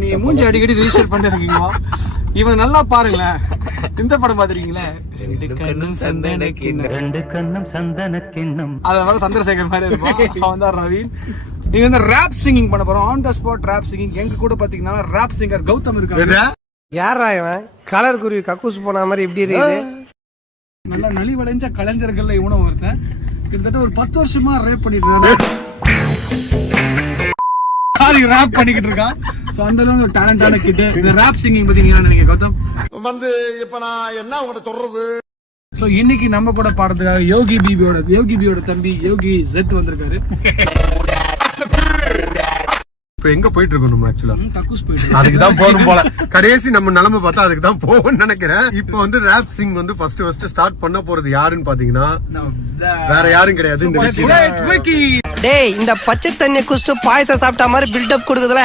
நீ மூஞ்சி அடிக்கடி ரிஜிஸ்டர் பண்ணிருக்கீங்க. இவன் நல்லா பாருங்களேன். இந்த படம் பாத்திருக்கீங்களே, ரெண்டு கண்ணும் சந்தன கிண்ணம். அத வர சந்திரசேகர் மாதிரி இருப்பான். அவன் தான் ரவீன். நீங்க வந்து ரேப் சிங்கிங் பண்ண போறோம். On the spot rap singing. எங்க கூட பாத்தீங்கன்னா ரேப் சிங்கர் கௌதம் இருக்காங்க. யாரா இவன்? கலர் குருவி கக்கூஸ் போன மாதிரி இப்படி இருக்குது. நல்லா நலிவடைஞ்ச கலைஞர்கள்ல இவனும் ஒருத்தன். கிட்டத்தட்ட ஒரு 10 வருஷமா ரேப் பண்ணிட்டு இருக்கான். ரேப் பண்ணிக்கிட்டு இருக்கான். சோ அந்த அளவுக்கு ஒரு டாலண்டான கிட். இந்த ரேப் சிங்கிங் பத்தி நீங்க என்ன நினைக்கிறீங்க கௌதம்? வந்து இப்ப நான் என்ன உங்கள்ட்ட சொல்றது? சோ இன்னைக்கு நம்ம கூட பாடுறதுக்காக யோகி பிபியோட தம்பி யோகி ஜெட் வந்திருக்காரு. இப்ப எங்க போயிட்டு இருக்கோம் நம்ம ஆக்சுவலா? கக்கூஸ் போயிட்டு அதுக்குதான் போகணும் போல. கடைசி நம்ம நிலைமை பார்த்தா அதுக்கு தான் போகணும்னு நினைக்கிறேன். இப்ப வந்து ரேப் சிங் வந்து ஃபர்ஸ்ட் ஸ்டார்ட் பண்ண போறது யாருன்னு பாத்தீங்கன்னா வேற யாரும் கிடையாது. டேய், இந்த பச்சை தண்ணி குடிச்சிட்டு பாயசம் சாப்பிட்ட மாதிரி பில்டப் கொடுக்குறதுல